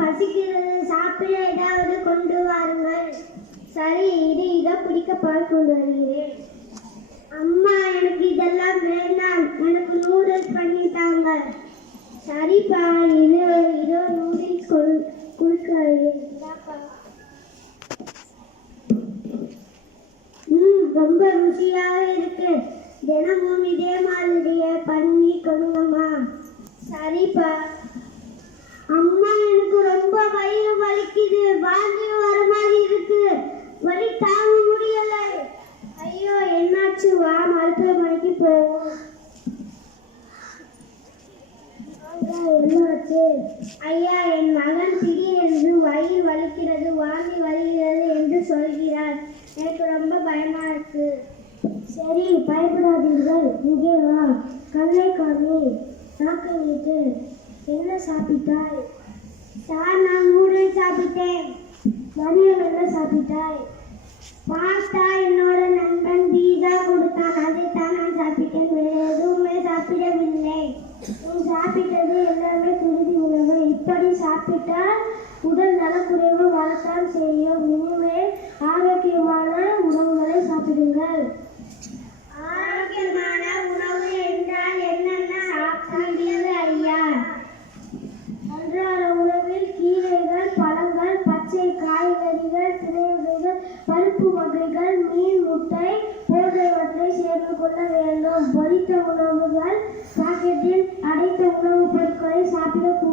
பசிக்கிறது சாப்பிட ஏதாவது கொண்டு வாருங்கள். சரி இது இதை பிடிக்க பால் கொண்டு வருகிறேன். அம்மா எனக்கு இதெல்லாம் வேண்டாம். எனக்கு நூடுல்ஸ் பண்ணி தாங்க சரிப்பா இது இதோ நூடுல்ஸ் கொடு கொடுக்கிறேன் ம் ரொம்ப ருசியாக இருக்கு. தினமும் இதே மாதிரியே பண்ணி கொடுங்கம்மா. சரிப்பா. அம்மா எனக்கு ரொம்ப வயிறு வலிக்குது. வாந்தி வர மாதிரி இருக்கு. வலி தாங்க முடியல. ஐயோ என்னாச்சு? வா மருத்துவமனைக்கு போவோம். என்னாச்சு? ஐயா என் மகன் திடீரென்று வயிறு வலிக்கிறது வாந்தி வலிக்கிறது என்று சொல்கிறார். எனக்கு ரொம்ப பயமா இருக்கு. சரி பயப்படாதீர்கள். இங்கே வா. கண்ணை காமி நாக்கை என்ன சாப்பிட்டாய்? சார் நான் நூடுல்ஸ் சாப்பிட்டேன். மதியம் என்ன சாப்பிட்டாய். பாஸ்தா என்னோட நண்பன் பீஸா கொடுத்தான். அதைத்தான் நான் சாப்பிட்டேன். வேறு எதுவுமே சாப்பிடவில்லை. நீ சாப்பிட்டது எல்லாமே துருதி உணவு. இப்படி சாப்பிட்டால் உடல் நலக்குறைவு வரத்தான் செய்யும். பொருட்கள் பாக்கெட்டில் அடைத்த உணவுப் பொருட்களை சாப்பிடக்கூடாது